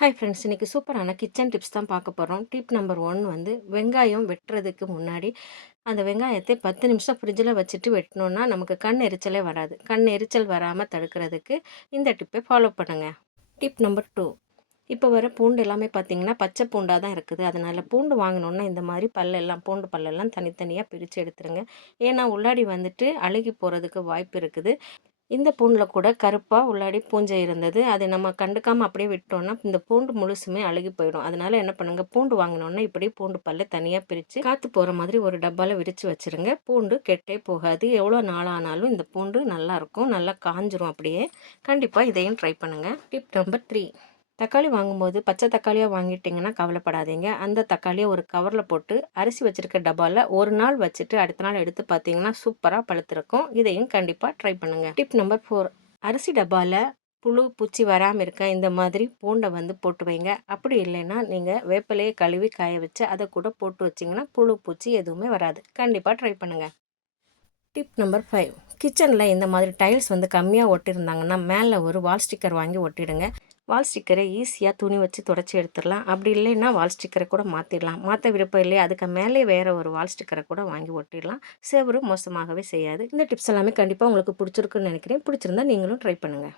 Hi friends, இன்றைக்கி சூப்பரான kitchen tips தான் பார்க்க போகிறோம். டிப் நம்பர் 1 வந்து வெங்காயம் வெட்டுறதுக்கு முன்னாடி அந்த வெங்காயத்தை 10 நிமிஷம் ஃப்ரிட்ஜில் வச்சுட்டு வெட்டினோன்னா நமக்கு கண் எரிச்சலே வராது. கண் எரிச்சல் வராமல் தடுக்கிறதுக்கு இந்த டிப்பை ஃபாலோ பண்ணுங்கள். டிப் நம்பர் 2, இப்போ வர பூண்டு எல்லாமே பார்த்தீங்கன்னா பச்சை பூண்டாக தான் இருக்குது. அதனால் பூண்டு வாங்கினோன்னா இந்த மாதிரி பல்லெல்லாம் பூண்டு பல்லெல்லாம் தனித்தனியாக பிரித்து எடுத்துருங்க. ஏன்னா உள்ளாடி வந்துட்டு அழுகி போகிறதுக்கு வாய்ப்பு இருக்குது. இந்த பூண்டில் கூட கருப்பாக உள்ளாடி பூஞ்சை இருந்தது. அதை நம்ம கண்டுக்காமல் அப்படியே விட்டோம்னா இந்த பூண்டு முழுசுமே அழுகி போயிடும். அதனால் என்ன பண்ணுங்கள், பூண்டு வாங்கினோன்னா இப்படி பூண்டு பல்ல தனியாக பிரித்து காற்று போகிற மாதிரி ஒரு டப்பாவில் விரித்து வச்சுருங்க. பூண்டு கெட்டே போகாது. எவ்வளோ நாளானாலும் இந்த பூண்டு நல்லாயிருக்கும், நல்லா காஞ்சிரும். அப்படியே கண்டிப்பாக இதையும் ட்ரை பண்ணுங்கள். டிப் நம்பர் 3, தக்காளி வாங்கும்போது பச்சை தக்காளியாக வாங்கிட்டிங்கன்னா கவலைப்படாதீங்க. அந்த தக்காளியை ஒரு கவரில் போட்டு அரிசி வச்சுருக்க டப்பாவில் ஒரு நாள் வச்சுட்டு அடுத்த நாள் எடுத்து பார்த்தீங்கன்னா சூப்பராக பழுத்திருக்கும். இதையும் கண்டிப்பாக ட்ரை பண்ணுங்கள். டிப் நம்பர் 4, அரிசி டப்பாவில் புழு பூச்சி வராமல் இருக்க இந்த மாதிரி பூண்டை வந்து போட்டு வைங்க. அப்படி இல்லைன்னா நீங்கள் வேப்பிலையை கழுவி காய வச்சு அதை கூட போட்டு வச்சிங்கன்னா புழு பூச்சி எதுவுமே வராது. கண்டிப்பாக ட்ரை பண்ணுங்கள். டிப் நம்பர் 5, கிச்சனில் இந்த மாதிரி டைல்ஸ் வந்து கம்மியாக ஒட்டியிருந்தாங்கன்னா மேலே ஒரு வால் ஸ்டிக்கர் வாங்கி ஒட்டிடுங்க. வால் ஸ்டிக்கரை ஈஸியாக துணி வச்சு துடைச்சி எடுத்துடலாம். அப்படி இல்லைன்னா வால் ஸ்டிக்கரை கூட மாற்றிடலாம். மாற்ற விருப்பம் இல்லையா, அதுக்கு மேலே வேறு ஒரு வால் ஸ்டிக்கரை கூட வாங்கி ஒட்டிடலாம். செவரு மோசமாகவே செய்யாது. இந்த டிப்ஸ் எல்லாமே கண்டிப்பாக உங்களுக்கு பிடிச்சிருக்குன்னு நினைக்கிறேன். பிடிச்சிருந்தா நீங்களும் ட்ரை பண்ணுங்கள்.